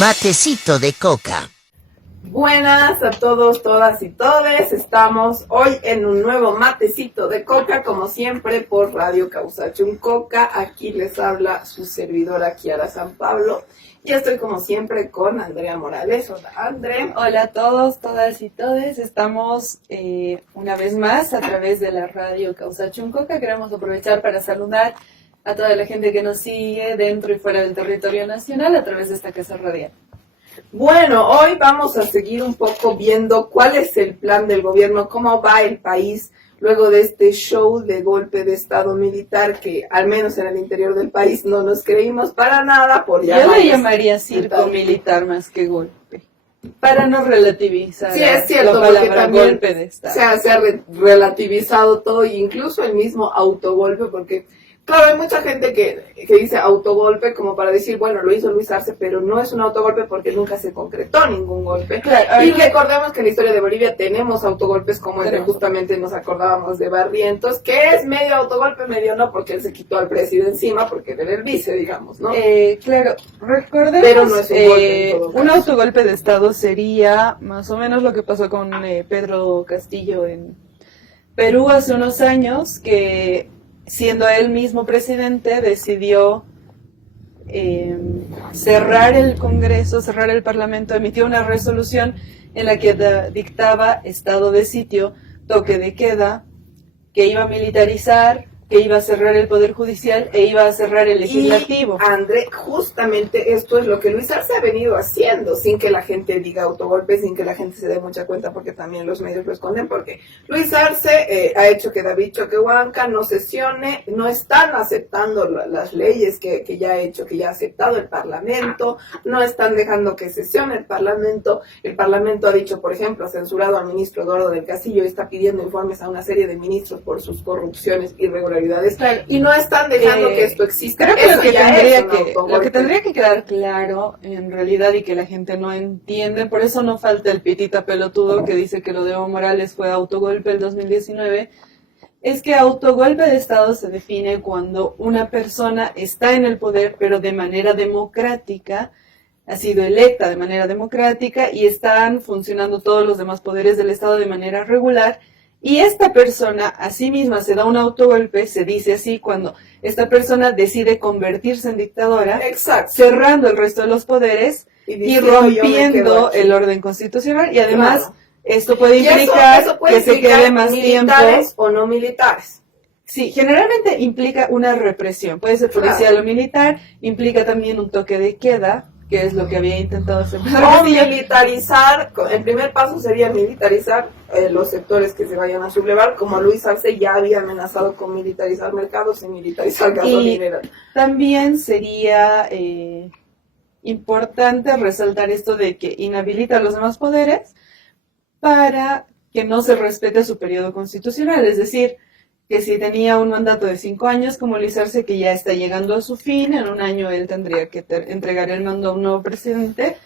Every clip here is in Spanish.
Matecito de coca. Buenas a todos, todas y todes. Estamos hoy en un nuevo matecito de coca, como siempre, por Radio Causachun Coca. Aquí les habla su servidora Kiara San Pablo. Y estoy como siempre con Andrea Morales. Hola, Andrea. Hola a todos, todas y todes. Estamos una vez más a través de la Radio Causachun Coca. Queremos aprovechar para saludar a toda la gente que nos sigue dentro y fuera del territorio nacional a través de esta casa radial. Bueno, hoy vamos a seguir un poco viendo cuál es el plan del gobierno, cómo va el país luego de este show de golpe de estado militar que al menos en el interior del país no nos creímos para nada. Yo le llamaría circo militar más que golpe, para no relativizar. Sí, es cierto, la porque palabra también golpe de estado. se ha relativizado todo, incluso el mismo autogolpe, porque claro, hay mucha gente que dice autogolpe como para decir, bueno, lo hizo Luis Arce, pero no es un autogolpe porque nunca se concretó ningún golpe. Claro, y recordemos que en la historia de Bolivia tenemos autogolpes como el de justamente nos acordábamos de Barrientos, que es medio autogolpe, medio no, porque él se quitó al presidente encima, porque él era el vice, digamos, ¿no? Claro, recordemos, pero no es un golpe en todo un caso. autogolpe de estado sería más o menos lo que pasó con Pedro Castillo en Perú hace unos años, que siendo él mismo presidente, decidió cerrar el Congreso, cerrar el Parlamento, emitió una resolución en la que dictaba estado de sitio, toque de queda, que iba a militarizar, que iba a cerrar el Poder Judicial e iba a cerrar el Legislativo. Y, André, justamente esto es lo que Luis Arce ha venido haciendo, sin que la gente diga autogolpe, sin que la gente se dé mucha cuenta, porque también los medios lo esconden, porque Luis Arce ha hecho que David Choquehuanca no sesione, no están aceptando las leyes que ya ha hecho, que ya ha aceptado el Parlamento, no están dejando que sesione el Parlamento ha dicho, por ejemplo, ha censurado al ministro Eduardo del Castillo y está pidiendo informes a una serie de ministros por sus corrupciones irregularidades. Claro. Y no están dejando que esto exista. Creo que Lo que tendría que quedar claro en realidad y que la gente no entiende, por eso no falta el pitita pelotudo que dice que lo de Evo Morales fue autogolpe el 2019, es que autogolpe de Estado se define cuando una persona está en el poder pero de manera democrática, ha sido electa de manera democrática y están funcionando todos los demás poderes del Estado de manera regular. Y esta persona a sí misma se da un autogolpe, se dice así, cuando esta persona decide convertirse en dictadora, exacto, cerrando el resto de los poderes y rompiendo el orden constitucional. Y además, claro, esto puede implicar eso puede que se quede más tiempo. ¿Militares o no militares? Sí, generalmente implica una represión. Puede ser policial o militar, implica también un toque de queda, que es lo que había intentado hacer. O militarizar, el primer paso sería militarizar los sectores que se vayan a sublevar, como Luis Arce ya había amenazado con militarizar mercados y militarizar gasolineras. También sería importante resaltar esto de que inhabilita los demás poderes para que no se respete su periodo constitucional, es decir, que si tenía un mandato de 5 años, como Luis Arce, que ya está llegando a su fin, en un año él tendría que entregar el mando a un nuevo presidente,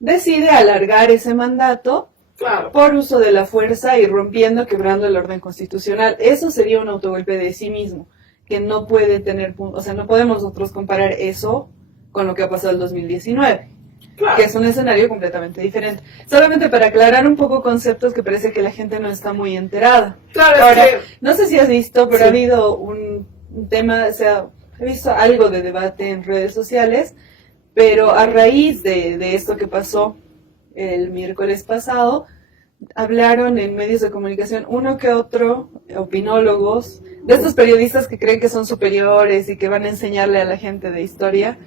decide alargar ese mandato, claro, por uso de la fuerza y rompiendo, quebrando el orden constitucional. Eso sería un autogolpe de sí mismo, que no puede tener, o sea, no podemos nosotros comparar eso con lo que ha pasado en el 2019. Claro, que es un escenario completamente diferente. Solamente para aclarar un poco conceptos que parece que la gente no está muy enterada. Claro, ahora, no sé si has visto, pero sí, ha habido un tema, o sea, he visto algo de debate en redes sociales, pero a raíz de esto que pasó el miércoles pasado, hablaron en medios de comunicación uno que otro, opinólogos, de estos periodistas que creen que son superiores y que van a enseñarle a la gente de historia.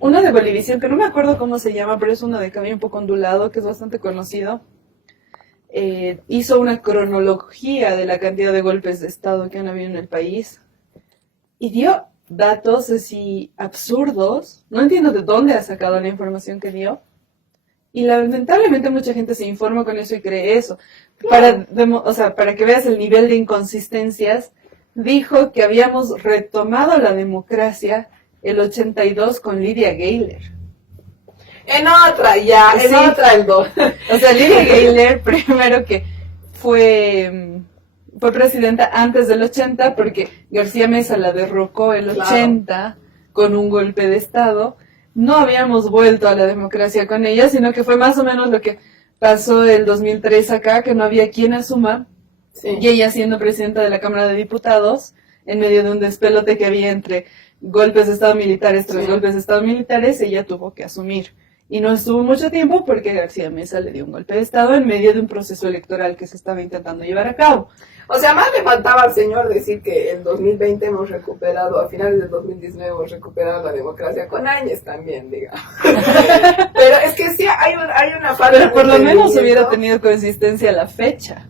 Uno de Bolivisión, que no me acuerdo cómo se llama, pero es uno de cabello un poco ondulado, que es bastante conocido, hizo una cronología de la cantidad de golpes de Estado que han habido en el país y dio datos así absurdos. No entiendo de dónde ha sacado la información que dio. Y lamentablemente mucha gente se informa con eso y cree eso. Claro. Para que veas el nivel de inconsistencias, dijo que habíamos retomado la democracia el 82 con Lydia Gayler. En otra, ya, sí, en otra el 2. O sea, Lydia Gayler, primero que fue presidenta antes del 80, porque García Mesa la derrocó el 80 con un golpe de Estado, no habíamos vuelto a la democracia con ella, sino que fue más o menos lo que pasó el 2003 acá, que no había quien asuma, Sí. y ella siendo presidenta de la Cámara de Diputados, en medio de un despelote que había entre golpes de Estado militares tras Sí. golpes de Estado militares, ella tuvo que asumir. Y no estuvo mucho tiempo porque García Mesa le dio un golpe de Estado en medio de un proceso electoral que se estaba intentando llevar a cabo. O sea, más le faltaba al señor decir que en 2020 hemos recuperado, a finales del 2019 hemos recuperado la democracia con Áñez también, digamos. Pero es que sí, hay una falta Pero por de lo menos entendimiento. hubiera tenido consistencia la fecha.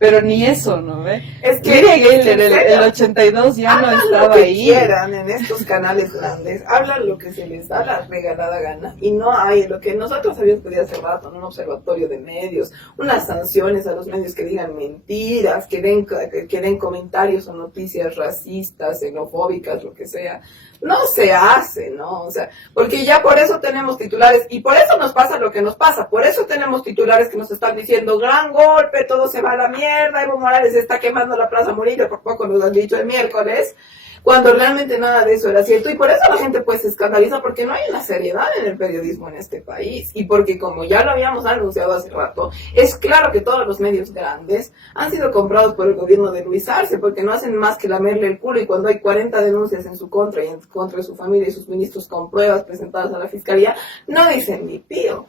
Pero ni eso, ¿no ve? Es que, Lidia es que, Gayler, en serio, el 82 ya no hablan estaba lo que ahí. quieran en estos canales grandes, hablan lo que se les da la regalada gana y no hay lo que nosotros habíamos pedido hace rato, un observatorio de medios, unas sanciones a los medios que digan mentiras, que den comentarios o noticias racistas, xenofóbicas, lo que sea. No se hace, ¿no? O sea, porque ya por eso tenemos titulares y por eso nos pasa lo que nos pasa, por eso tenemos titulares que nos están diciendo gran golpe, todo se va a la mierda, Evo Morales está quemando la Plaza Murillo, por poco nos lo han dicho el miércoles, cuando realmente nada de eso era cierto y por eso la gente pues se escandaliza porque no hay una seriedad en el periodismo en este país y porque como ya lo habíamos anunciado hace rato, es claro que todos los medios grandes han sido comprados por el gobierno de Luis Arce porque no hacen más que lamerle el culo y cuando hay 40 denuncias en su contra y en contra de su familia y sus ministros con pruebas presentadas a la fiscalía, no dicen ni pío.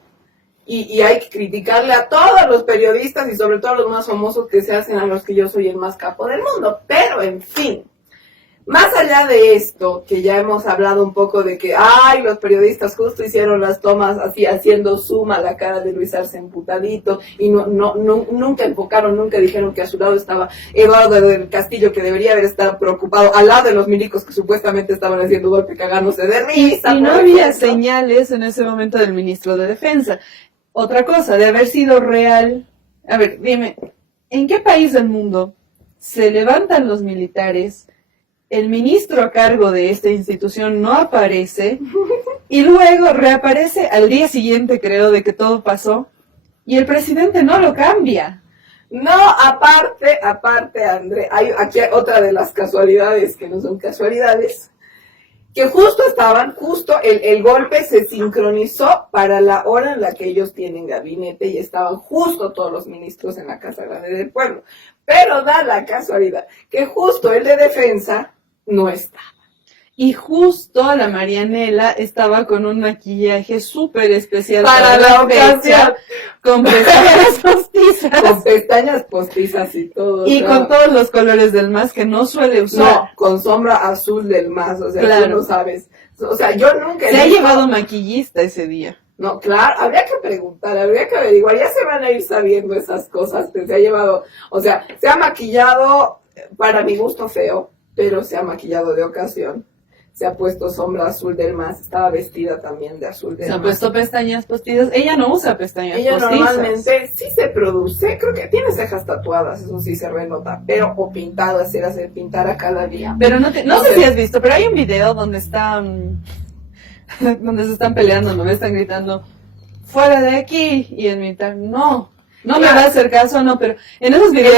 Y hay que criticarle a todos los periodistas y sobre todo a los más famosos que se hacen a los que yo soy el más capo del mundo, pero en fin. Más allá de esto, que ya hemos hablado un poco de que, ay, los periodistas justo hicieron las tomas así, haciendo zoom a la cara de Luis Arce emputadito, y nunca enfocaron, nunca dijeron que a su lado estaba Eduardo del Castillo, que debería haber estado preocupado, al lado de los milicos que supuestamente estaban haciendo golpe cagándose de risa. Y no había señales en ese momento del ministro de Defensa. Otra cosa, de haber sido real. A ver, dime, ¿en qué país del mundo se levantan los militares? El ministro a cargo de esta institución no aparece y luego reaparece al día siguiente, creo, de que todo pasó y el presidente no lo cambia. No, aparte, André, hay aquí otra de las casualidades que no son casualidades, que justo el golpe se sincronizó para la hora en la que ellos tienen gabinete y estaban justo todos los ministros en la Casa Grande del Pueblo. Pero da la casualidad que justo el de defensa no está. Y justo la Marianela estaba con un maquillaje súper especial Para la fecha, ocasión. con pestañas postizas. Con pestañas postizas y todo. Y o sea, con todos los colores del MAS que no suele usar. No, con sombra azul del MAS, o sea, Claro. tú no sabes. O sea, yo nunca he Se ha visto- llevado maquillista ese día. No, claro, habría que preguntar, habría que averiguar, ya se van a ir sabiendo esas cosas que se ha llevado, o sea, se ha maquillado, para mi gusto feo, pero se ha maquillado de ocasión. Se ha puesto sombra azul del MAS, estaba vestida también de azul del Se ha MAS. puesto pestañas postizas. Ella no usa pestañas Ella postizas. normalmente sí se produce, creo que tiene cejas tatuadas, eso sí se renota, pero o pintadas, se las hace pintar a cada día. Pero no No sé sé. si has visto, pero hay un video donde están donde se están peleando, ¿no? Me están gritando fuera de aquí y el militar no me Claro. va a hacer caso, no, pero en esos El videos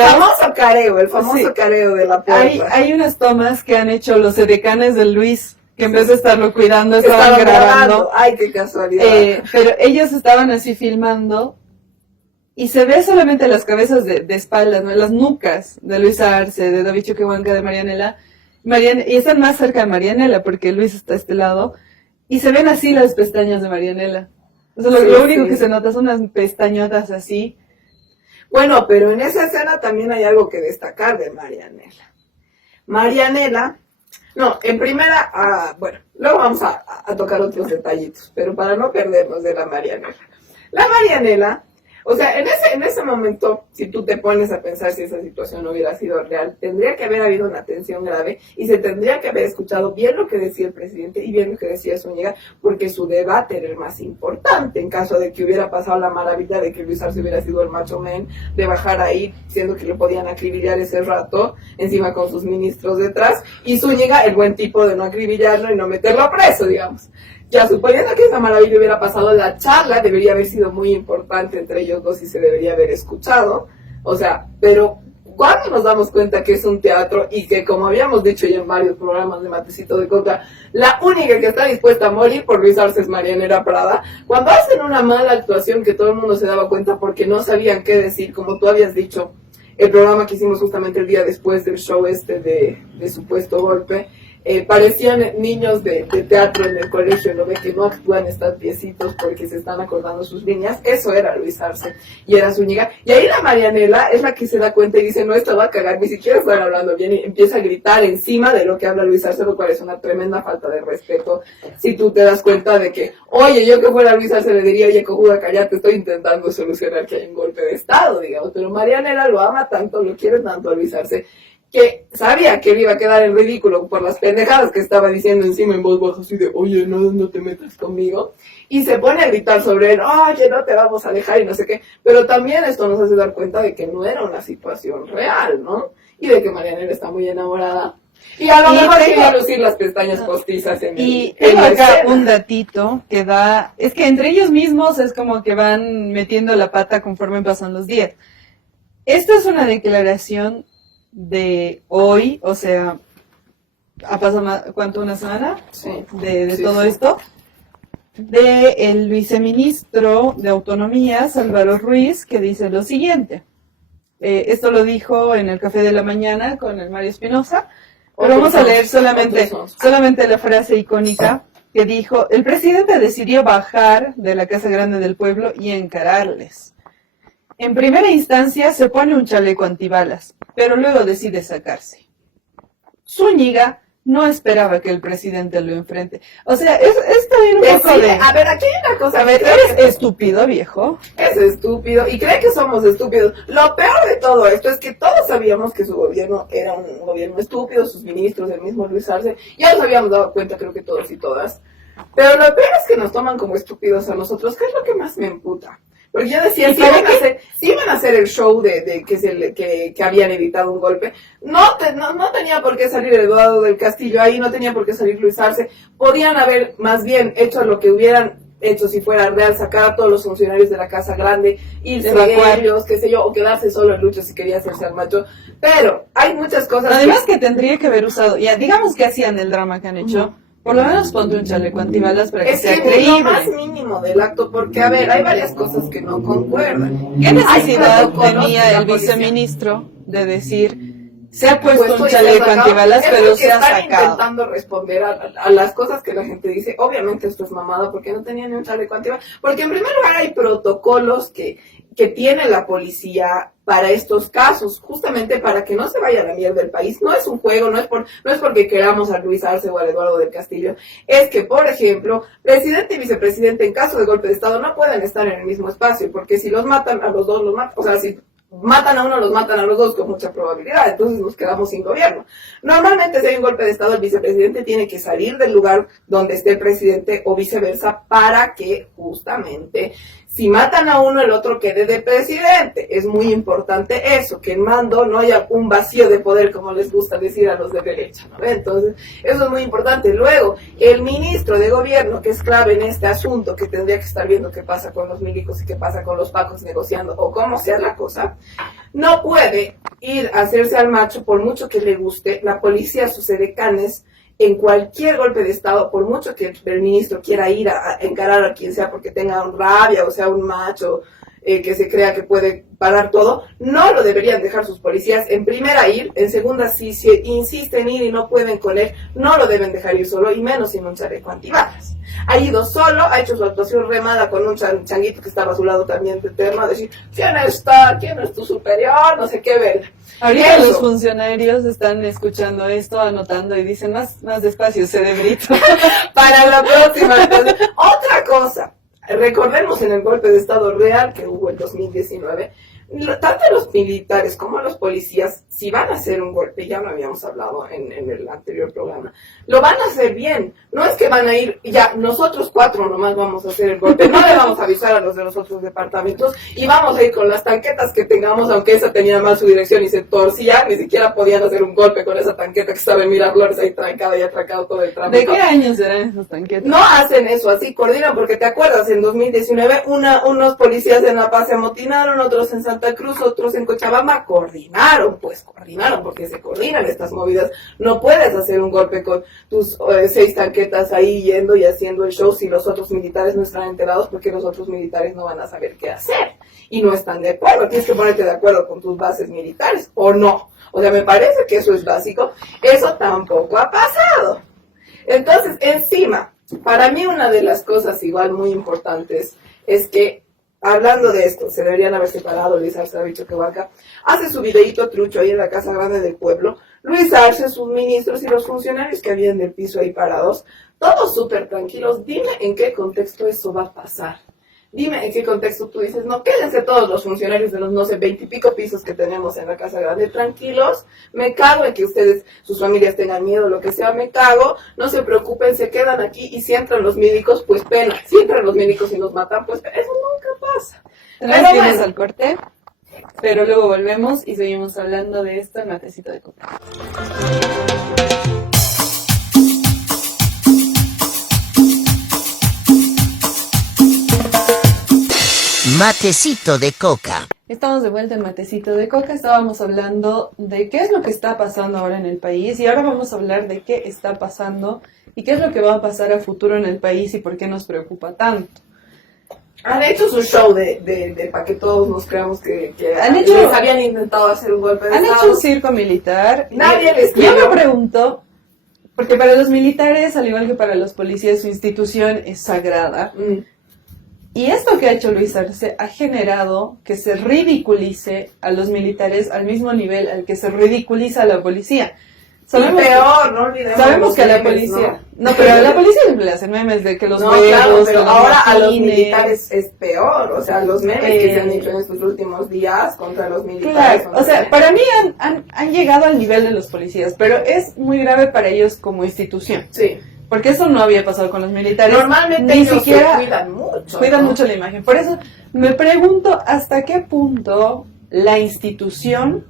famoso Sí. careo de la puerta. hay unas tomas que han hecho los edecanes de Luis que en vez de estarlo cuidando estaban Estaban grabando. Ay, qué casualidad. Pero ellos estaban así filmando y se ve solamente las cabezas de espaldas, ¿no? Las nucas de Luis Arce, de David Choquehuanca, de Marianela. Y están más cerca de Marianela porque Luis está a este lado. Y se ven así las pestañas de Marianela. O sea, Sí, lo único sí. que se nota son unas pestañotas así. Bueno, pero en esa escena también hay algo que destacar de Marianela. Marianela, no, en primera, bueno, luego vamos a tocar otros detallitos, pero para no perdernos de la Marianela. La Marianela, o sea, en ese momento, si tú te pones a pensar si esa situación no hubiera sido real, tendría que haber habido una tensión grave y se tendría que haber escuchado bien lo que decía el presidente y bien lo que decía Zúñiga, porque su debate era el más importante en caso de que hubiera pasado la maravilla de que Luis Arce hubiera sido el macho men, de bajar ahí, siendo que lo podían acribillar ese rato, encima con sus ministros detrás, y Zúñiga, el buen tipo de no acribillarlo y no meterlo preso, digamos. Ya suponiendo que esa maravilla hubiera pasado, la charla debería haber sido muy importante entre ellos dos y se debería haber escuchado. O sea, pero cuando nos damos cuenta que es un teatro y que, como habíamos dicho ya en varios programas de Matecito de Coca, la única que está dispuesta a morir por Luis Arce es Marianela Prada, cuando hacen una mala actuación que todo el mundo se daba cuenta porque no sabían qué decir, como tú habías dicho, el programa que hicimos justamente el día después del show de supuesto golpe, parecían niños de teatro en el colegio, lo ve que no actúan, están piecitos porque se están acordando sus líneas. Eso era Luis Arce y era Zúñiga, y ahí la Marianela es la que se da cuenta y dice, no, esto va a cagar, ni siquiera están hablando bien, y empieza a gritar encima de lo que habla Luis Arce, lo cual es una tremenda falta de respeto. Si tú te das cuenta de que, oye, yo que fuera Luis Arce le diría, oye, cojuda, callate, estoy intentando solucionar que hay un golpe de estado, digamos, pero Marianela lo ama tanto, lo quiere tanto a Luis Arce, que sabía que él iba a quedar en ridículo por las pendejadas que estaba diciendo encima en voz baja, así de, oye, no te metas conmigo, y se pone a gritar sobre él, oye, no te vamos a dejar y no sé qué, pero también esto nos hace dar cuenta de que no era una situación real, ¿no? Y de que Marianela está muy enamorada, y a lo mejor quería lucir las pestañas postizas en y en tengo la acá escena. un datito que da, es que entre ellos mismos es como que van metiendo la pata conforme pasan los días. Esta es una declaración de hoy, o sea, ha pasado ¿cuánto? ¿Una semana? Sí. De Sí, todo sí. esto, de el viceministro de Autonomías, Álvaro Ruiz, que dice lo siguiente. Esto lo dijo en el Café de la Mañana con el Mario Espinosa, pero vamos a leer solamente la frase icónica que dijo: el presidente decidió bajar de la Casa Grande del Pueblo y encararles. En primera instancia se pone un chaleco antibalas, pero luego decide sacarse. Zúñiga no esperaba que el presidente lo enfrente. O sea, es también un poco de... A ver, aquí hay una cosa. A ver, eres estúpido, viejo. Es estúpido y cree que somos estúpidos. Lo peor de todo esto es que todos sabíamos que su gobierno era un gobierno estúpido, sus ministros, el mismo Luis Arce, ya nos habíamos dado cuenta, creo que todos y todas. Pero lo peor es que nos toman como estúpidos a nosotros, que es lo que más me emputa. Porque yo decía, si iban a hacer el show de que habían evitado un golpe, no tenía por qué salir Eduardo del Castillo ahí, no tenía por qué salir Luis Arce. Podían haber más bien hecho lo que hubieran hecho si fuera real, sacar a todos los funcionarios de la Casa Grande, irse ellos, qué sé yo, o quedarse solo en Lucho si quería hacerse al macho. Pero hay muchas cosas. Además que tendría que haber usado, ya digamos que hacían el drama que han hecho, por lo menos ponte un chaleco antibalas para que sea creíble. Es lo más mínimo del acto, porque a ver, hay varias cosas que no concuerdan. ¿Qué necesidad tenía el viceministro de decir, se ha puesto un chaleco antibalas, pero se ha están sacado? Intentando responder a las cosas que la gente dice. Obviamente esto es mamada, porque no tenía ni un chaleco antibalas. Porque en primer lugar hay protocolos que tiene la policía para estos casos, justamente para que no se vaya a la mierda del país. No es un juego, no es porque queramos a Luis Arce o a Eduardo del Castillo, es que, por ejemplo, presidente y vicepresidente en caso de golpe de Estado no pueden estar en el mismo espacio, porque si los matan a los dos, los matan, o sea, si matan a uno, los matan a los dos con mucha probabilidad, entonces nos quedamos sin gobierno. Normalmente si hay un golpe de Estado, el vicepresidente tiene que salir del lugar donde esté el presidente o viceversa para que justamente si matan a uno, el otro quede de presidente. Es muy importante eso, que en mando no haya un vacío de poder, como les gusta decir a los de derecha, ¿no? Entonces, eso es muy importante. Luego, el ministro de gobierno, que es clave en este asunto, que tendría que estar viendo qué pasa con los milicos y qué pasa con los pacos negociando, o cómo sea la cosa, no puede ir a hacerse al macho por mucho que le guste. La policía, sus edecanes, en cualquier golpe de Estado, por mucho que el ministro quiera ir a encarar a quien sea porque tenga un rabia o sea un macho que se crea que puede parar todo, no lo deberían dejar sus policías. En primera ir, en segunda si insisten en ir y no pueden con él, no lo deben dejar ir solo, y menos sin un chaleco antibalas. Ha ido solo, ha hecho su actuación remada con un changuito que estaba a su lado también de tema, decir, ¿quién está? ¿Quién es tu superior? No sé qué ver. Ahorita los funcionarios están escuchando esto, anotando y dicen más despacio, cerebrito. Para la próxima. Entonces, otra cosa, recordemos en el golpe de Estado real que hubo en 2019, tanto los militares como los policías, si van a hacer un golpe, ya lo habíamos hablado en el anterior programa, lo van a hacer bien. No es que van a ir, ya, nosotros 4 nomás vamos a hacer el golpe, no le vamos a avisar a los de los otros departamentos y vamos a ir con las tanquetas que tengamos, aunque esa tenía mal su dirección y se torcía, ni siquiera podían hacer un golpe con esa tanqueta que estaba en Miraflores ahí trancada y atracado todo el tráfico. ¿De qué años eran esas tanquetas? No hacen eso así, coordinan, porque te acuerdas, en 2019 unos policías en La Paz se amotinaron, otros en Santa Santa Cruz, otros en Cochabamba, coordinaron, porque se coordinan estas movidas. No puedes hacer un golpe con tus 6 tanquetas ahí yendo y haciendo el show si los otros militares no están enterados, porque los otros militares no van a saber qué hacer y no están de acuerdo. Tienes que ponerte de acuerdo con tus bases militares o no. O sea, me parece que eso es básico. Eso tampoco ha pasado. Entonces, encima, para mí una de las cosas igual muy importantes es que, hablando de esto, se deberían haber separado Luis Arce, Davicho Quehuanca, hace su videíto trucho ahí en la Casa Grande del Pueblo, Luis Arce, sus ministros y los funcionarios que habían del piso ahí parados, todos súper tranquilos. Dime en qué contexto eso va a pasar. Dime en qué contexto tú dices, no, quédense todos los funcionarios de los, no sé, 20 y pico pisos que tenemos en la Casa Grande tranquilos, me cago en que ustedes, sus familias tengan miedo, lo que sea, me cago, no se preocupen, se quedan aquí y si entran los médicos, pues pena, si entran los médicos y nos matan, pues pena. Eso nunca pasa. Tenemos que irnos al corte, pero luego volvemos y seguimos hablando de esto en Matecito de Coca. Matecito de coca. Estamos de vuelta en Matecito de Coca. Estábamos hablando de qué es lo que está pasando ahora en el país y ahora vamos a hablar de qué está pasando y qué es lo que va a pasar a futuro en el país y por qué nos preocupa tanto. Han hecho su show de para que todos nos creamos que les habían intentado hacer un golpe de Han Estado. hecho un circo militar. Nadie les Yo creyó. me pregunto, porque para los militares, al igual que para los policías, su institución es sagrada. Y esto que ha hecho Luis Arce ha generado que se ridiculice a los militares al mismo nivel al que se ridiculiza a la policía. Sabemos peor, no olvidemos. Sabemos que a la memes, policía... No, pero a la policía siempre le hacen memes de que los huevos... Claro, pero los ahora a los motines. militares es peor. O sea, los memes que se han hecho en estos últimos días contra los militares. Claro, o sea, para mí han llegado al nivel de los policías, pero es muy grave para ellos como institución. Sí. Porque eso no había pasado con los militares. Normalmente ni ellos siquiera se cuidan mucho. cuidan ¿no? mucho la imagen. Por eso me pregunto hasta qué punto la institución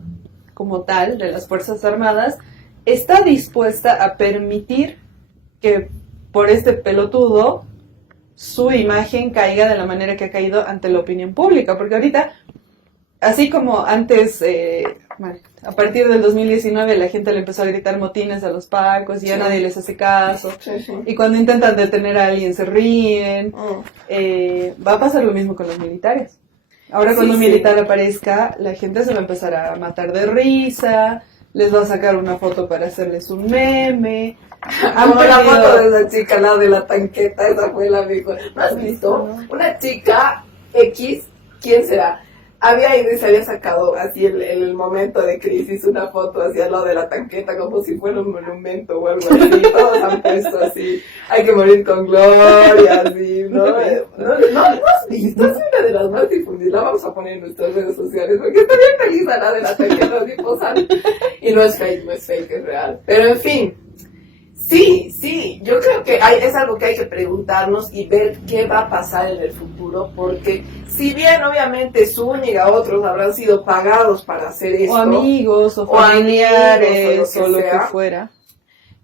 como tal de las Fuerzas Armadas está dispuesta a permitir que por este pelotudo su imagen caiga de la manera que ha caído ante la opinión pública. Porque ahorita, así como antes, a partir del 2019 la gente le empezó a gritar motines a los pacos y ya nadie les hace caso. Sí. Y cuando intentan detener a alguien se ríen. Va a pasar lo mismo con los militares. Ahora cuando un militar aparezca, la gente se va a empezar a matar de risa, les va a sacar una foto para hacerles un meme. Como la foto de esa chica, la de la tanqueta, esa fue la mejor. ¿No has visto? Una chica X, ¿quién será? Había ido y se había sacado así en el momento de crisis una foto hacia lo de la tanqueta como si fuera un monumento o algo así. Todos han puesto así, hay que morir con gloria, así, ¿no? No has visto, es una de las más difundidas. La vamos a poner en nuestras redes sociales porque está bien feliz la de la tanqueta tipo sal. Y no es fake, es real. Pero en fin. Sí, yo creo que es algo que hay que preguntarnos y ver qué va a pasar en el futuro, porque si bien obviamente Zúñiga, otros habrán sido pagados para hacer esto, o amigos, o familiares, o lo que fuera,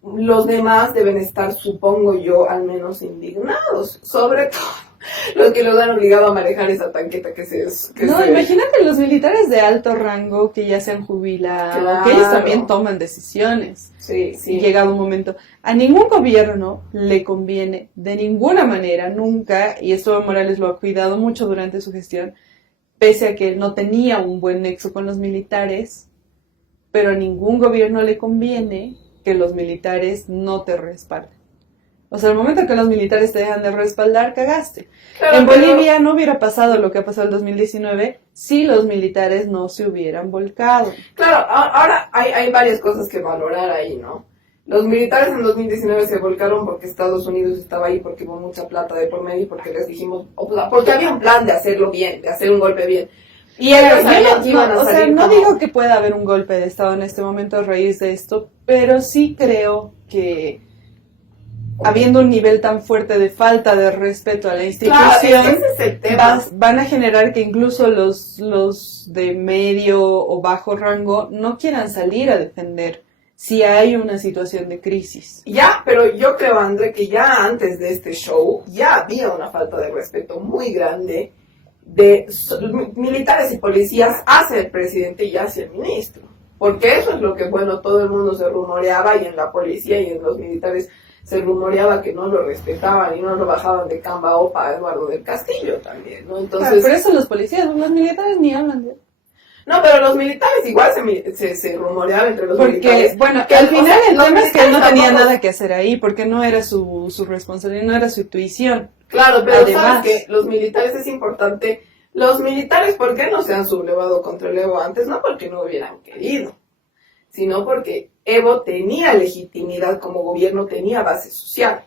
los demás deben estar, supongo yo, al menos indignados, sobre todo los que los han obligado a manejar esa tanqueta imagínate los militares de alto rango que ya se han jubilado, claro, que ellos también toman decisiones. Sí. Llegado un momento. A ningún gobierno le conviene, de ninguna manera, nunca, y esto Evo Morales lo ha cuidado mucho durante su gestión, pese a que no tenía un buen nexo con los militares, pero a ningún gobierno le conviene que los militares no te respalden. O sea, al momento que los militares te dejan de respaldar, cagaste. Claro, en Bolivia no hubiera pasado lo que ha pasado en 2019 si los militares no se hubieran volcado. Claro, ahora hay varias cosas que valorar ahí, ¿no? Los militares en 2019 se volcaron porque Estados Unidos estaba ahí, porque hubo mucha plata de por medio y porque les dijimos, porque había un plan de hacerlo bien, de hacer un golpe bien. Y ellos sabían que iban a salir no como... digo que pueda haber un golpe de Estado en este momento a raíz de esto, pero sí creo que habiendo un nivel tan fuerte de falta de respeto a la institución, claro, ese es el tema. Van a generar que incluso los de medio o bajo rango no quieran salir a defender si hay una situación de crisis. Ya, pero yo creo, André, que ya antes de este show ya había una falta de respeto muy grande de militares y policías hacia el presidente y hacia el ministro. Porque eso es lo que, bueno, todo el mundo se rumoreaba, y en la policía y en los militares se rumoreaba que no lo respetaban y no lo bajaban de camba opa a Eduardo del Castillo también, ¿no? Entonces, claro, pero eso los policías, los militares ni hablan de... No, pero los militares igual se rumoreaba entre los militares. Porque, bueno, que al final el tema es que él no tenía tampoco... nada que hacer ahí, porque no era su responsabilidad, no era su intuición. Claro, pero además, sabes que los militares es importante. Los militares, ¿por qué no se han sublevado contra el Evo antes? No porque no hubieran querido, sino porque Evo tenía legitimidad como gobierno, tenía base social.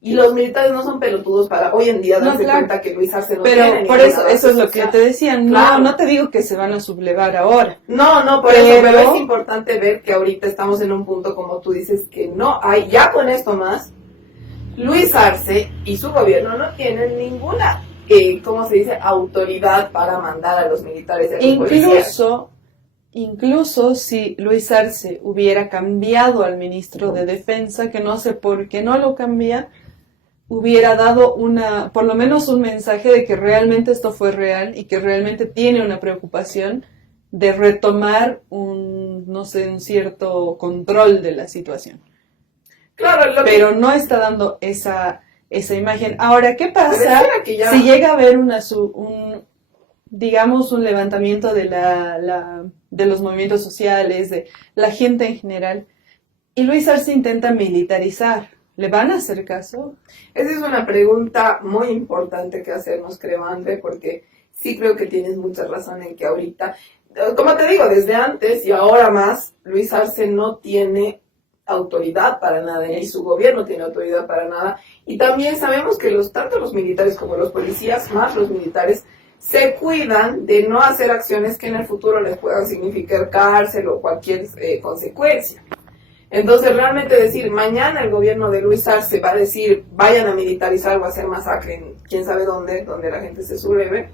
Y los militares no son pelotudos para hoy en día darse cuenta que Luis Arce no tiene. Pero por eso es lo que te decía, claro. No te digo que se van a sublevar ahora. No, por eso, pero es importante ver que ahorita estamos en un punto, como tú dices, que no hay, ya con esto más, Luis Arce y su gobierno no tienen ninguna, ¿cómo se dice?, autoridad para mandar a los militares y a los policías. Incluso si Luis Arce hubiera cambiado al ministro de Defensa, que no sé por qué no lo cambia, hubiera dado por lo menos un mensaje de que realmente esto fue real y que realmente tiene una preocupación de retomar un cierto control de la situación. Claro, pero no está dando esa imagen. Ahora, ¿qué pasa si llega a haber un levantamiento de los movimientos sociales, de la gente en general, y Luis Arce intenta militarizar? ¿Le van a hacer caso? Esa es una pregunta muy importante que hacernos, creo, André, porque sí creo que tienes mucha razón en que ahorita, como te digo, desde antes y ahora más, Luis Arce no tiene autoridad para nada, ni su gobierno tiene autoridad para nada, y también sabemos que tanto los militares como los policías, más los militares, se cuidan de no hacer acciones que en el futuro les puedan significar cárcel o cualquier consecuencia. Entonces, realmente decir, mañana el gobierno de Luis Arce va a decir, vayan a militarizar o a hacer masacre en quién sabe dónde la gente se subleve,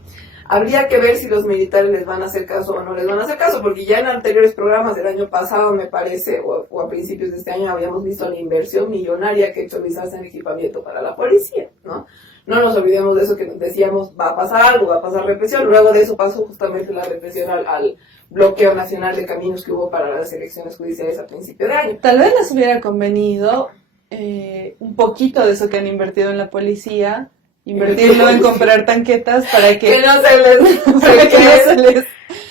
habría que ver si los militares les van a hacer caso o no les van a hacer caso, porque ya en anteriores programas del año pasado, me parece, o a principios de este año, habíamos visto la inversión millonaria que ha hecho Luis Arce en equipamiento para la policía, ¿no? No nos olvidemos de eso, que nos decíamos, va a pasar algo, va a pasar represión. Luego de eso pasó justamente la represión al bloqueo nacional de caminos que hubo para las elecciones judiciales a principio de año. Tal vez les hubiera convenido un poquito de eso que han invertido en la policía, invertirlo en comprar tanquetas para que no se les...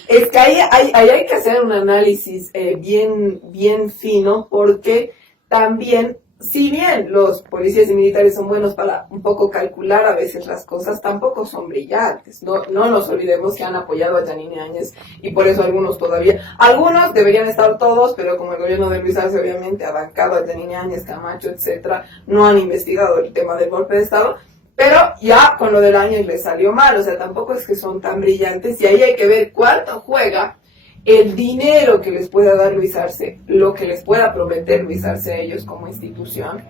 Es que ahí hay que hacer un análisis bien fino, porque también, si bien los policías y militares son buenos para un poco calcular a veces las cosas, tampoco son brillantes. No nos olvidemos que han apoyado a Yanine Áñez, y por eso algunos deberían estar todos, pero como el gobierno de Luis Arce obviamente ha bancado a Yanine Áñez, Camacho, etcétera, no han investigado el tema del golpe de Estado. Pero ya con lo del Áñez les salió mal, o sea, tampoco es que son tan brillantes, y ahí hay que ver cuánto juega el dinero que les pueda dar Luis Arce, lo que les pueda prometer Luis Arce a ellos como institución,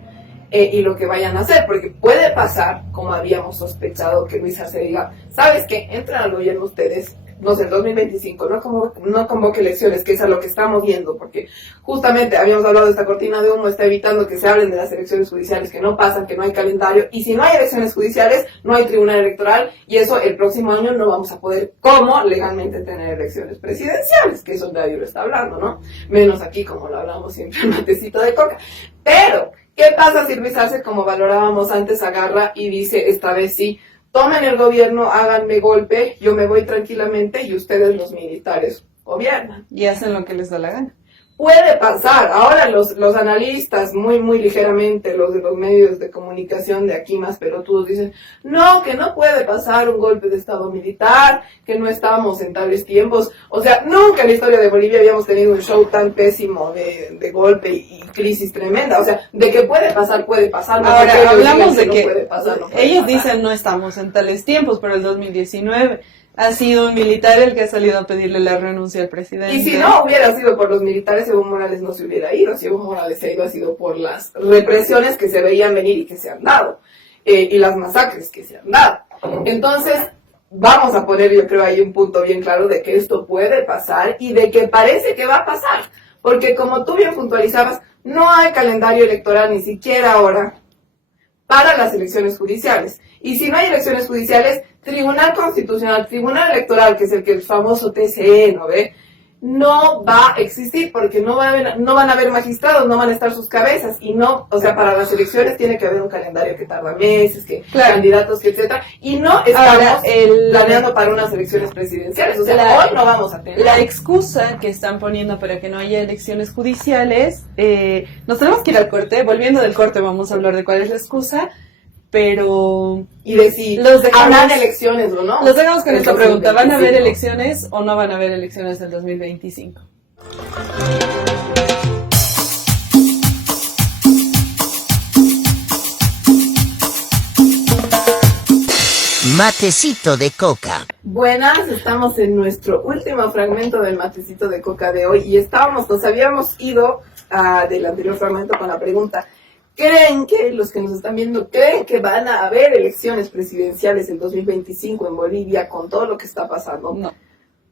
y lo que vayan a hacer, porque puede pasar, como habíamos sospechado, que Luis Arce diga, ¿sabes qué? Entran al gobierno ustedes, no sé, en 2025, no convoque elecciones, que es a lo que estamos viendo, porque justamente habíamos hablado de esta cortina de humo, está evitando que se hablen de las elecciones judiciales, que no pasan, que no hay calendario, y si no hay elecciones judiciales, no hay tribunal electoral, y eso el próximo año no vamos a poder, como legalmente, tener elecciones presidenciales, que eso nadie lo está hablando, ¿no? Menos aquí, como lo hablamos siempre, el matecito de coca. Pero, ¿qué pasa si Luis Arce, como valorábamos antes, agarra y dice, esta vez sí, tomen el gobierno, háganme golpe, yo me voy tranquilamente y ustedes, los militares, gobiernan? Y hacen lo que les da la gana. Puede pasar. Ahora los analistas, muy ligeramente, los de los medios de comunicación de aquí más pelotudos, dicen, no, que no puede pasar un golpe de estado militar, que no estamos en tales tiempos. O sea, nunca en la historia de Bolivia habíamos tenido un show tan pésimo de golpe y crisis tremenda. O sea, de que puede pasar, puede pasar. No. Ahora, hablamos de que no puede pasar, no puede ellos pasar. dicen no estamos en tales tiempos, pero el 2019 ha sido un militar el que ha salido a pedirle la renuncia al presidente. Y si no hubiera sido por los militares, Evo Morales no se hubiera ido. Si Evo Morales se ha ido, ha sido por las represiones que se veían venir y que se han dado, y las masacres que se han dado. Entonces, vamos a poner, yo creo, ahí un punto bien claro de que esto puede pasar y de que parece que va a pasar. Porque como tú bien puntualizabas, no hay calendario electoral ni siquiera ahora para las elecciones judiciales. Y si no hay elecciones judiciales, Tribunal Constitucional, Tribunal Electoral, que es el famoso TCE, ¿no ve? No va a existir porque no van a haber magistrados, no van a estar sus cabezas y no, o sea, para las elecciones tiene que haber un calendario que tarda meses, que candidatos, que etcétera, y no estamos planeando para unas elecciones presidenciales, o sea, hoy no vamos a tener. La excusa que están poniendo para que no haya elecciones judiciales, nos tenemos que ir al corte, volviendo del corte vamos a hablar de cuál es la excusa, pero... Y de si habrán elecciones o no. Los dejamos con esta pregunta. ¿Van a haber elecciones o no van a haber elecciones del 2025? Matecito de coca. Buenas, estamos en nuestro último fragmento del matecito de coca de hoy y nos habíamos ido del anterior fragmento con la pregunta: ¿creen que los que nos están viendo creen que van a haber elecciones presidenciales en 2025 en Bolivia con todo lo que está pasando? No.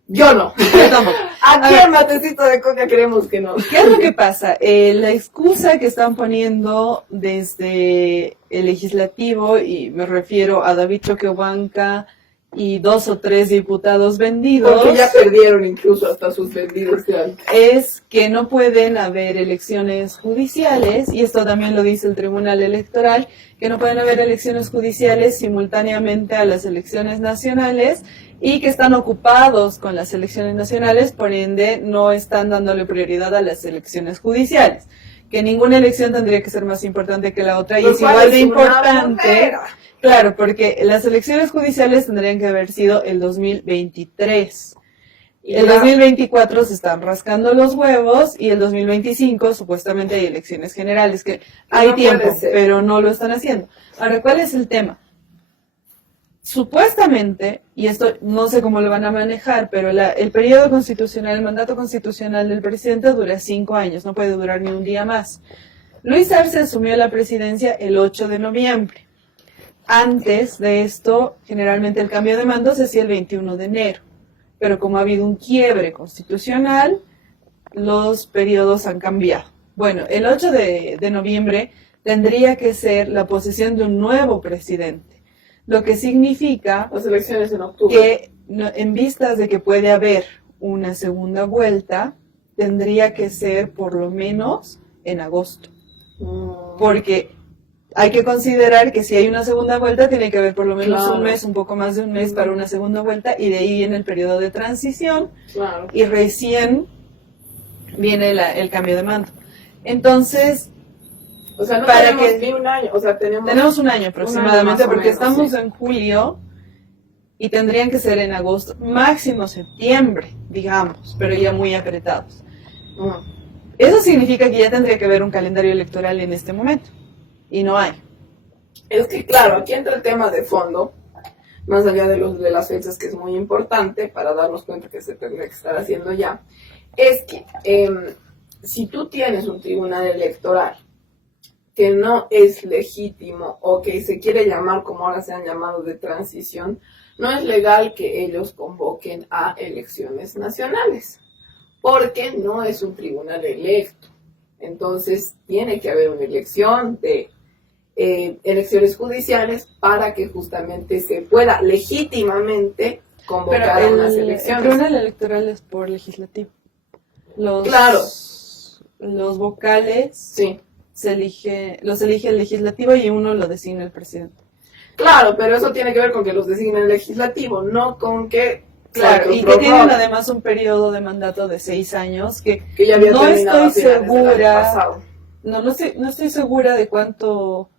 Yo no. Yo tampoco. Aquí en Matecito de Coca creemos que no. ¿Qué es lo que pasa? La excusa que están poniendo desde el legislativo, y me refiero a David Choquehuanca y 2 o 3 diputados vendidos, porque ya perdieron incluso hasta sus vendidos, claro, es que no pueden haber elecciones judiciales, y esto también lo dice el Tribunal Electoral, que no pueden haber elecciones judiciales simultáneamente a las elecciones nacionales, y que están ocupados con las elecciones nacionales, por ende no están dándole prioridad a las elecciones judiciales, que ninguna elección tendría que ser más importante que la otra, y es igual de importante. Claro, porque las elecciones judiciales tendrían que haber sido el 2023. El 2024 se están rascando los huevos y el 2025 supuestamente hay elecciones generales, que hay tiempo, pero no lo están haciendo. Ahora, ¿cuál es el tema? Supuestamente, y esto no sé cómo lo van a manejar, pero el periodo constitucional, el mandato constitucional del presidente dura 5 años, no puede durar ni un día más. Luis Arce asumió la presidencia el 8 de noviembre. Antes de esto, generalmente el cambio de mando se hacía el 21 de enero, pero como ha habido un quiebre constitucional, los periodos han cambiado. Bueno, el 8 de noviembre tendría que ser la posesión de un nuevo presidente, lo que significa las elecciones en octubre, que en vistas de que puede haber una segunda vuelta, tendría que ser por lo menos en agosto, porque hay que considerar que si hay una segunda vuelta, tiene que haber por lo menos un mes, un poco más de un mes para una segunda vuelta, y de ahí viene el periodo de transición, y recién viene el cambio de mando. Entonces, o sea, no tenemos ni un año, o sea, tenemos un año aproximadamente, porque estamos en julio, y tendrían que ser en agosto, máximo septiembre, digamos, pero ya muy apretados. Eso significa que ya tendría que haber un calendario electoral en este momento. Y no hay. Es que, claro, aquí entra el tema de fondo, más allá de las fechas, que es muy importante para darnos cuenta que se tendría que estar haciendo ya, es que si tú tienes un tribunal electoral que no es legítimo o que se quiere llamar como ahora se han llamado de transición, no es legal que ellos convoquen a elecciones nacionales, porque no es un tribunal electo. Entonces tiene que haber una elección de elecciones judiciales para que justamente se pueda legítimamente convocar a unas elecciones. El tribunal electoral es por legislativo. Los vocales los elige el legislativo y uno lo designa el presidente. Claro, pero eso tiene que ver con que los designa el legislativo, no con que... Claro, y que tienen además un periodo de mandato de 6 años que ya había no estoy segura, no estoy segura de cuánto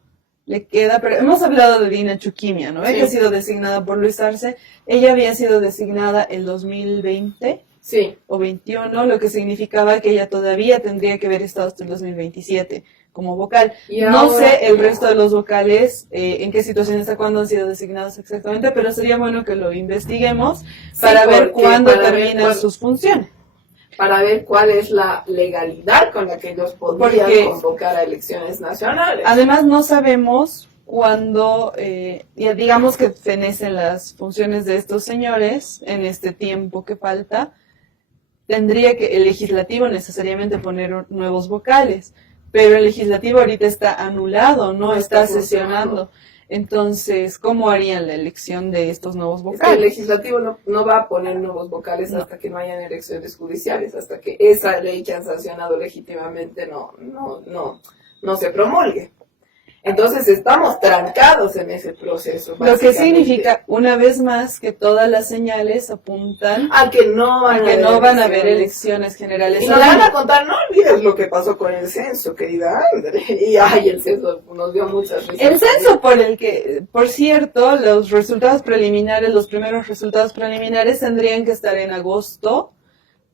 le queda, pero hemos hablado de Dina Chuquimia, ¿no? Sí. Ella ha sido designada por Luis Arce, ella había sido designada el 2020 o 21, lo que significaba que ella todavía tendría que haber estado hasta el 2027 como vocal. No sé el resto de los vocales, en qué situación está, cuándo han sido designados exactamente, pero sería bueno que lo investiguemos para ver cuándo terminan sus funciones. Para ver cuál es la legalidad con la que ellos podrían convocar a elecciones nacionales. Además, no sabemos cuándo, digamos que fenecen las funciones de estos señores en este tiempo que falta. Tendría que el legislativo necesariamente poner nuevos vocales, pero el legislativo ahorita está anulado, no está sesionando. Entonces, ¿cómo harían la elección de estos nuevos Es que el vocales? legislativo no va a poner nuevos vocales hasta que no hayan elecciones judiciales, hasta que esa ley que han sancionado legítimamente no se promulgue. Entonces estamos trancados en ese proceso. Lo que básicamente. significa, una vez más, que todas las señales apuntan A que no a que no van a haber elecciones generales. Y nos van a contar, no olvides lo que pasó con el censo, querida Andre. Y el censo nos dio muchas risas. El censo por el que, por cierto, los resultados preliminares, los primeros resultados preliminares tendrían que estar en agosto,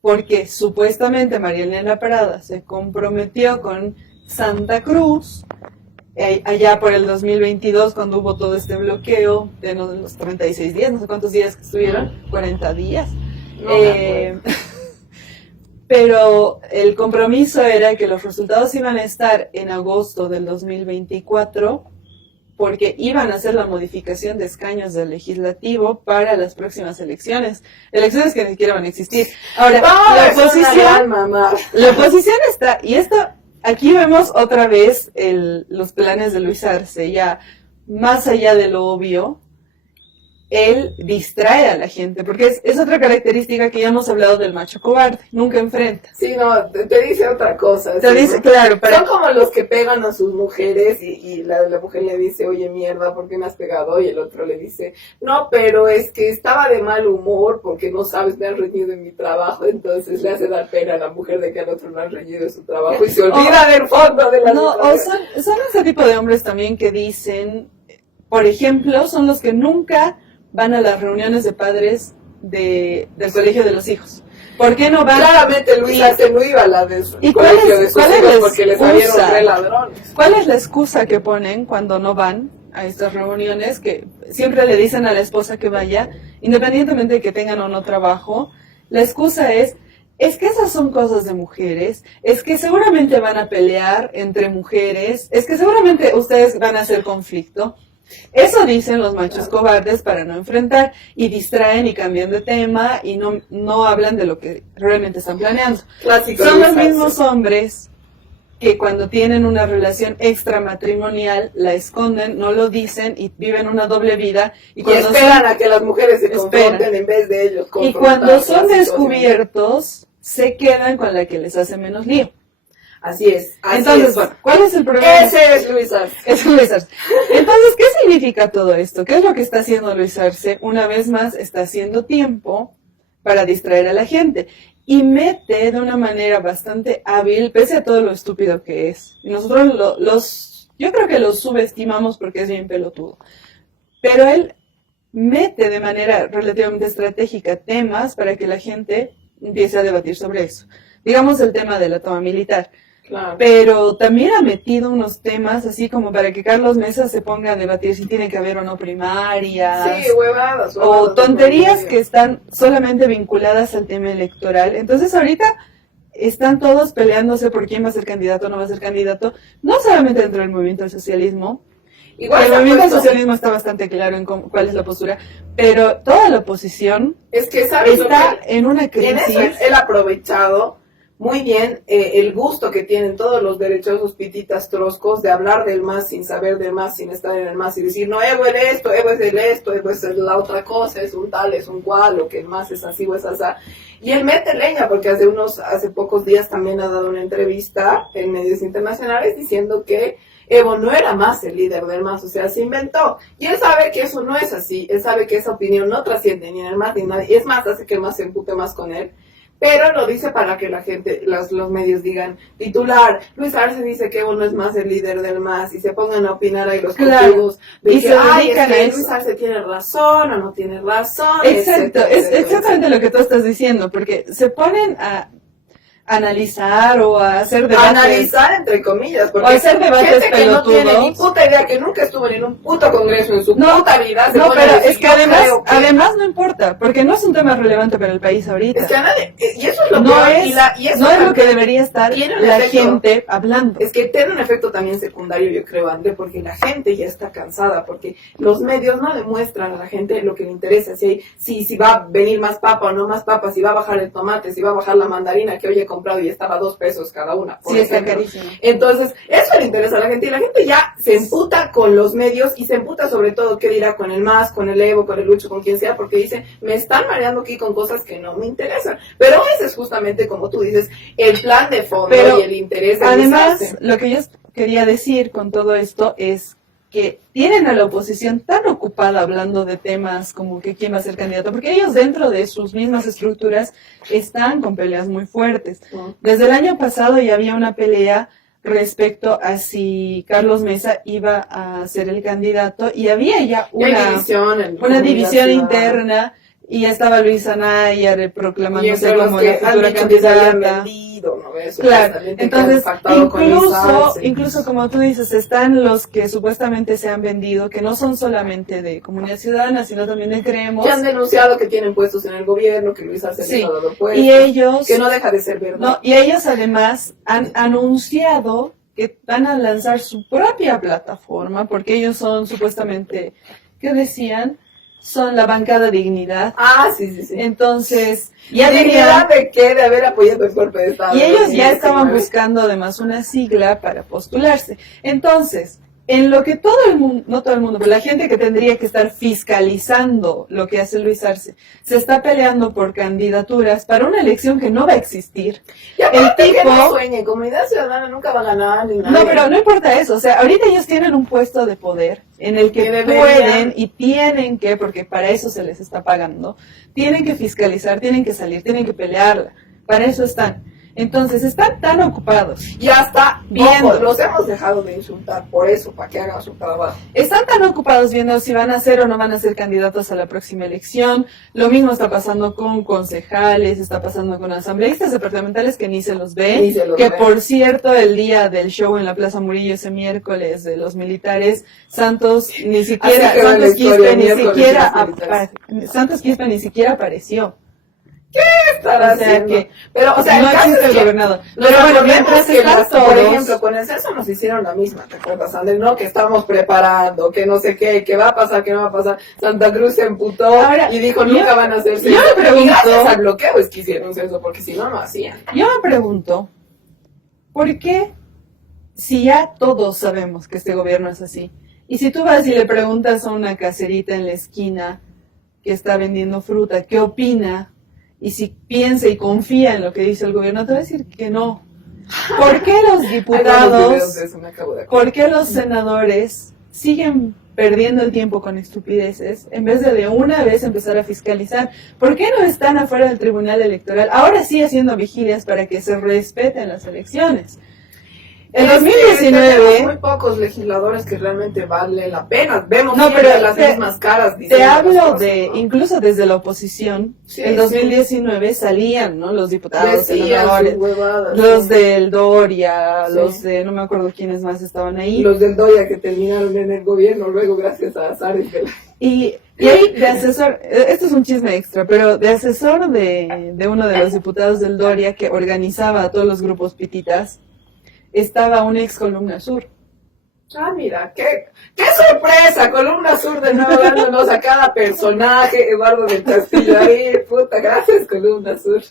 porque supuestamente María Elena Parada se comprometió con Santa Cruz allá por el 2022, cuando hubo todo este bloqueo de los 36 días, no sé cuántos días que estuvieron, 40 días. No me acuerdo. Pero el compromiso era que los resultados iban a estar en agosto del 2024, porque iban a hacer la modificación de escaños del legislativo para las próximas elecciones que ni siquiera van a existir. Ahora, la oposición está, y esto, aquí vemos otra vez los planes de Luis Arce, ya más allá de lo obvio. Él distrae a la gente, porque es otra característica que ya hemos hablado del macho cobarde, nunca enfrenta. Sí, no, te dice otra cosa. Te ¿sí? dice, claro, Son como los que pegan a sus mujeres y la mujer le dice, oye, mierda, ¿por qué me has pegado? Y el otro le dice, no, pero es que estaba de mal humor porque no sabes, me han reñido en mi trabajo. Entonces le hace dar pena a la mujer de que al otro no han reñido en su trabajo y se olvida del fondo de la situación. Son ese tipo de hombres también que dicen, por ejemplo, son los que nunca van a las reuniones de padres del colegio de los hijos. ¿Por qué no van? Claramente Luis Arce no iba a la de su colegio de sus hijos porque les salieron re ladrones. ¿Cuál es la excusa que ponen cuando no van a estas reuniones? Que siempre le dicen a la esposa que vaya, independientemente de que tengan o no trabajo. La excusa es que esas son cosas de mujeres, es que seguramente van a pelear entre mujeres, es que seguramente ustedes van a hacer conflicto. Eso dicen los machos cobardes para no enfrentar, y distraen y cambian de tema y no hablan de lo que realmente están planeando. Clásico Son los Luis Arce. mismos hombres que cuando tienen una relación extramatrimonial la esconden, no lo dicen y viven una doble vida. Y esperan a que las mujeres se confronten en vez de ellos. Y cuando son descubiertos, se quedan con la que les hace menos lío. Así es. Entonces, bueno, ¿cuál es el problema? Ese es Luis Arce. Es Luis Arce. Entonces, ¿qué significa todo esto? ¿Qué es lo que está haciendo Luis Arce? Una vez más, está haciendo tiempo para distraer a la gente. Y mete de una manera bastante hábil, pese a todo lo estúpido que es. Y nosotros yo creo que lo subestimamos porque es bien pelotudo. Pero él mete de manera relativamente estratégica temas para que la gente empiece a debatir sobre eso. Digamos el tema de la toma militar. Claro. Pero también ha metido unos temas así como para que Carlos Mesa se ponga a debatir si tiene que haber o no primarias. Sí, huevadas. O tonterías que están solamente vinculadas al tema electoral. Entonces ahorita están todos peleándose por quién va a ser candidato o no va a ser candidato. No solamente dentro del movimiento del socialismo. Igual el movimiento del socialismo está bastante claro en cuál es la postura. Pero toda la oposición es que, ¿sabes? está en una crisis. Él ha aprovechado muy bien el gusto que tienen todos los derechosos pititas troscos de hablar del MAS sin saber del MAS, sin estar en el MAS y decir, no, Evo es esto, Evo es el esto, Evo es la otra cosa, es un tal, es un cual, o que el MAS es así o es así. Y él mete leña porque hace pocos días también ha dado una entrevista en medios internacionales diciendo que Evo no era más el líder del MAS, o sea, se inventó. Y él sabe que eso no es así, él sabe que esa opinión no trasciende ni en el MAS ni en nadie, y es más, hace que el MAS se empute más con él. Pero lo dice para que la gente, los medios digan, titular, Luis Arce dice que Evo no es más el líder del MAS, y se pongan a opinar ahí los cojudos de y que, se dedican a eso. Luis Arce tiene razón o no tiene razón. Exacto, etcétera, es exactamente lo que tú estás diciendo, porque se ponen a analizar o a hacer debates. Analizar entre comillas, porque o hacer debates gente que no tiene ni pelotudos. puta idea, que nunca estuvo en un puto congreso en su puta vida, se No, pone a pero decir, es que yo creo que- además no importa, porque no es un tema relevante para el país ahorita. es que a nadie, y eso es lo no peor, es, y eso no es lo también que debería estar tiene un la efecto. gente hablando. Es que tiene un efecto también secundario, yo creo, André, porque la gente ya está cansada, porque los medios no demuestran a la gente lo que le interesa, si va a venir más papa o no más papa, si va a bajar el tomate, si va a bajar la mandarina, que oye, como comprado y estaba a 2 pesos cada una. Sí, está carísimo. Entonces, eso le interesa a la gente y la gente ya se emputa con los medios y se emputa sobre todo, ¿qué dirá? Con el MAS, con el Evo, con el Lucho, con quien sea, porque dice, me están mareando aquí con cosas que no me interesan. Pero ese es justamente, como tú dices, el plan de fondo y el interés de además, lo que yo quería decir con todo esto es que tienen a la oposición tan ocupada hablando de temas como que quién va a ser candidato, porque ellos dentro de sus mismas estructuras están con peleas muy fuertes. Desde el año pasado ya había una pelea respecto a si Carlos Mesa iba a ser el candidato y había ya una división interna y ya estaba Luis Anaya proclamándose como la futura candidata. Claro, entonces incluso como tú dices, están los que supuestamente se han vendido, que no son solamente de Comunidad Ciudadana, sino también de Creemos. Que han denunciado que tienen puestos en el gobierno, que Luis Arce les ha dado puestos, y ellos, que no deja de ser verdad. No, y ellos además han anunciado que van a lanzar su propia plataforma, porque ellos son supuestamente, ¿qué decían? Son la bancada Dignidad. Ah, sí. Entonces, ya ¿Dignidad de qué? De haber apoyado el golpe de Estado. Y ellos ya estaban buscando además una sigla para postularse. Entonces, en lo que todo el mundo, no todo el mundo, pero la gente que tendría que estar fiscalizando lo que hace Luis Arce, se está peleando por candidaturas para una elección que no va a existir. Y aparte que no sueñen, Comunidad Ciudadana nunca va a ganar ni nada. No, pero no importa eso. O sea, ahorita ellos tienen un puesto de poder en el que pueden y tienen que, porque para eso se les está pagando, tienen que fiscalizar, tienen que salir, tienen que pelearla. Para eso están. Entonces, están tan ocupados. Ya está viendo. Ojo, los hemos dejado de insultar por eso, para que hagan su trabajo. Están tan ocupados viendo si van a ser o no van a ser candidatos a la próxima elección. Lo mismo está pasando con concejales, está pasando con asambleístas departamentales que ni se los ve. Por cierto, el día del show en la Plaza Murillo ese miércoles de los militares, Santos Quispe ni siquiera apareció. ¿Qué estará haciendo? Pero, o sea, no existe el gobernador. Pero bueno, mientras que por ejemplo, con el censo nos hicieron la misma, ¿te acuerdas, Ander? No, que estamos preparando, que no sé qué, que va a pasar, que no va a pasar. Santa Cruz se emputó y dijo, nunca van a hacer censo. Yo me pregunto, y gracias al bloqueo es que hicieron censo, porque si no, no hacían. Yo me pregunto, ¿por qué, si ya todos sabemos que este gobierno es así, y si tú vas y le preguntas a una caserita en la esquina que está vendiendo fruta, ¿qué opina? Y si piensa y confía en lo que dice el gobierno, te va a decir que no. ¿Por qué los diputados, por qué los senadores siguen perdiendo el tiempo con estupideces en vez de una vez empezar a fiscalizar? ¿Por qué no están afuera del Tribunal Electoral, ahora sí haciendo vigilias para que se respeten las elecciones? En 2019 muy pocos legisladores que realmente vale la pena. Vemos siempre las mismas caras. Te hablo de, incluso desde la oposición, en 2019 salían, ¿no? Los diputados, senadores, los del Doria, los de, no me acuerdo quiénes más estaban ahí. Los del Doria que terminaron en el gobierno luego gracias a Azares. Y ahí de asesor, esto es un chisme extra, pero de asesor de uno de los diputados del Doria que organizaba a todos los grupos pititas, estaba una ex Columna Sur. Ah, mira, qué sorpresa, Columna Sur de nuevo dándonos a cada personaje, Eduardo del Castillo ahí, puta, gracias Columna Sur.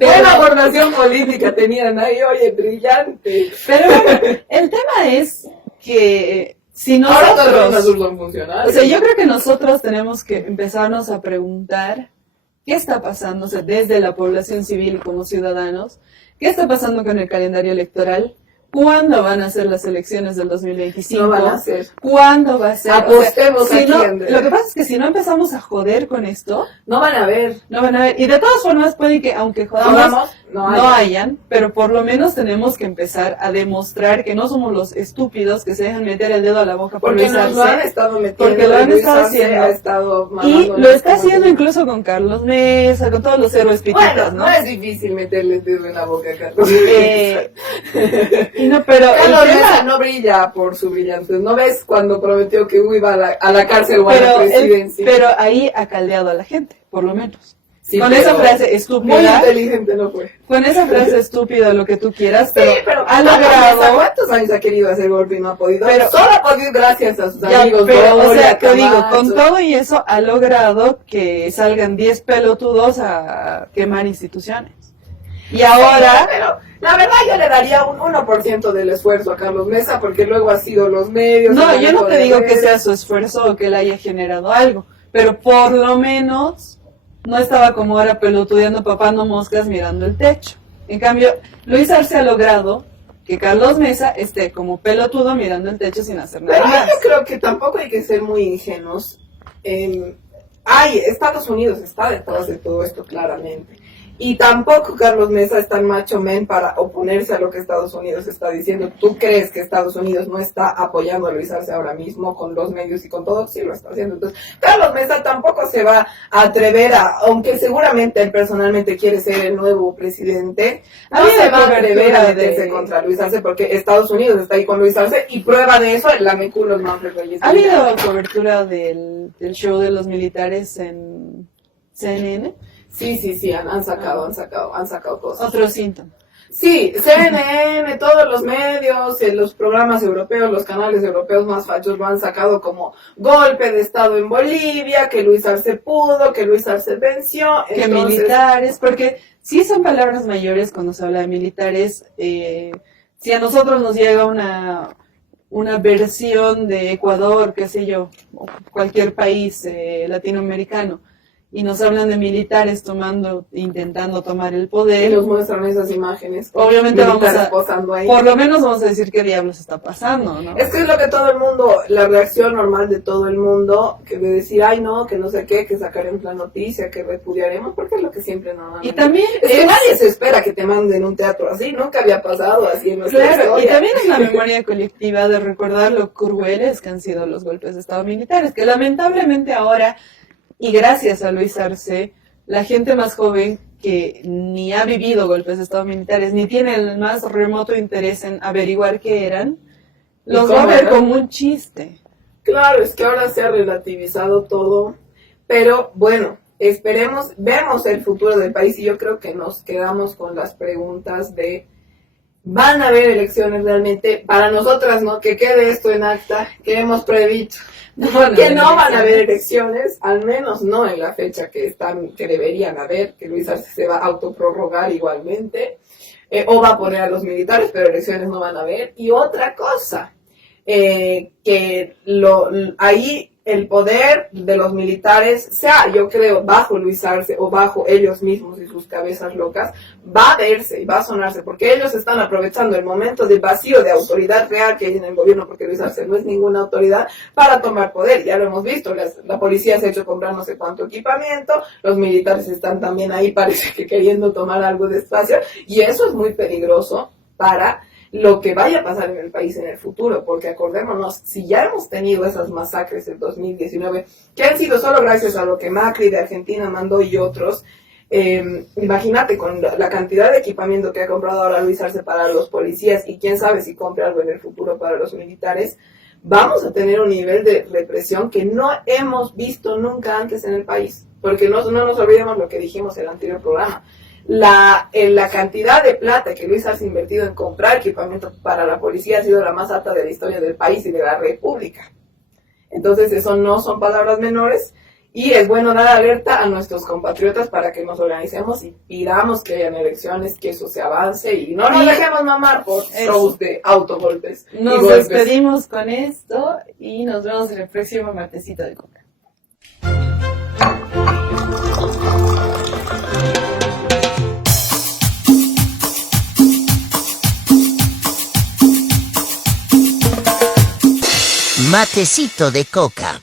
Buena formación política tenían ahí, oye, brillante. Pero bueno, el tema es que si nosotros... Ahora todos Columna Sur son funcionarios. O sea, yo creo que nosotros tenemos que empezarnos a preguntar qué está pasando, o sea, desde la población civil como ciudadanos, qué está pasando con el calendario electoral. ¿Cuándo van a ser las elecciones del 2025? No van a ser. ¿Cuándo va a ser? Apostemos si aquí, no, Andrea. lo que pasa es que si no empezamos a joder con esto, no van a ver. No van a ver. Y de todas formas puede que aunque jodamos, no hayan, pero por lo menos tenemos que empezar a demostrar que no somos los estúpidos que se dejan meter el dedo a la boca por porque nos lo han estado metiendo. Porque lo han estado haciendo. Y lo está haciendo incluso con Carlos Mesa, con todos los héroes pititas, ¿no? No es difícil meterle el dedo en la boca a Carlos y no, pero Carlos Mesa no brilla por su brillantez. ¿No ves cuando prometió que iba a la cárcel o a la presidencia? Pero ahí ha caldeado a la gente, por lo menos. Sí, con esa frase estúpida. Muy inteligente no fue. Con esa frase estúpida, lo que tú quieras, pero, ha logrado. ¿Cuántos años ha querido hacer golpe y no ha podido? Pero solo ha podido gracias a sus amigos. Pero, o sea, te digo, con todo y eso ha logrado que salgan 10 pelotudos a quemar instituciones. Y ahora... Pero la verdad yo le daría un 1% del esfuerzo a Carlos Mesa, porque luego ha sido los medios. No, yo no te digo que redes. sea su esfuerzo o que él haya generado algo, pero por lo menos no estaba como ahora pelotudeando, papando moscas mirando el techo. En cambio, Luis Arce ha logrado que Carlos Mesa esté como pelotudo mirando el techo sin hacer nada Pero más. yo creo que tampoco hay que ser muy ingenuos. Estados Unidos está detrás de todo esto claramente. Y tampoco Carlos Mesa es tan macho men para oponerse a lo que Estados Unidos está diciendo. ¿Tú crees que Estados Unidos no está apoyando a Luis Arce ahora mismo con los medios y con todo? Sí lo está haciendo. Entonces, Carlos Mesa tampoco se va a atrever aunque seguramente él personalmente quiere ser el nuevo presidente, no se va a atrever a meterse contra Luis Arce porque Estados Unidos está ahí con Luis Arce y prueba de eso el lameculos Manfred Reyes. ¿Ha habido cobertura del show de los militares en CNN? Sí, han sacado cosas. Otro síntoma. Sí, CNN, todos los medios, los programas europeos, los canales europeos más fachos lo han sacado como golpe de estado en Bolivia, que Luis Arce pudo, que Luis Arce venció. Que militares, porque sí son palabras mayores cuando se habla de militares. Si a nosotros nos llega una versión de Ecuador, qué sé yo, o cualquier país latinoamericano, y nos hablan de militares intentando tomar el Y poder, nos muestran esas imágenes. obviamente Posando ahí. por lo menos vamos a decir qué diablos está pasando, ¿no? Es que es lo que todo el mundo, la reacción normal de todo el mundo, que de decir, ay no, que no sé qué, que sacaremos la noticia, que repudiaremos, porque es lo que siempre normalmente. Y también es que nadie se espera que te manden un teatro así, nunca había pasado así en nuestra historia. Y también es la memoria colectiva de recordar lo crueles que han sido los golpes de estado militares, que lamentablemente ahora, y gracias a Luis Arce, la gente más joven que ni ha vivido golpes de estado militares, ni tiene el más remoto interés en averiguar qué eran, los va a ver como un chiste. Claro, es que ahora se ha relativizado todo, pero bueno, vemos el futuro del país y yo creo que nos quedamos con las preguntas de ¿van a haber elecciones realmente? Para nosotras, ¿no? Que quede esto en acta, que hemos predicho. Que no van a haber elecciones, al menos no en la fecha que deberían haber, que Luis Arce se va a autoprorrogar igualmente, o va a poner a los militares, pero elecciones no van a haber. Y otra cosa, que ahí el poder de los militares, sea yo creo bajo Luis Arce o bajo ellos mismos y sus cabezas locas, va a verse y va a sonarse, porque ellos están aprovechando el momento de vacío de autoridad real que hay en el gobierno, porque Luis Arce no es ninguna autoridad, para tomar poder. Ya lo hemos visto, la policía se ha hecho comprar no sé cuánto equipamiento, los militares están también ahí, parece que queriendo tomar algo de espacio, y eso es muy peligroso para lo que vaya a pasar en el país en el futuro, porque acordémonos, si ya hemos tenido esas masacres en 2019, que han sido solo gracias a lo que Macri de Argentina mandó y otros, imagínate con la cantidad de equipamiento que ha comprado ahora Luis Arce para los policías, y quién sabe si compre algo en el futuro para los militares, vamos a tener un nivel de represión que no hemos visto nunca antes en el país, porque no nos olvidemos lo que dijimos en el anterior programa. La cantidad de plata que Luis Arce ha invertido en comprar equipamiento para la policía ha sido la más alta de la historia del país y de la República. Entonces eso no son palabras menores, y es bueno dar alerta a nuestros compatriotas para que nos organicemos y pidamos que hayan elecciones, que eso se avance y no nos dejemos mamar por shows de autogolpes. Nos despedimos con esto y nos vemos en el próximo martesito de Coca. Matecito de coca.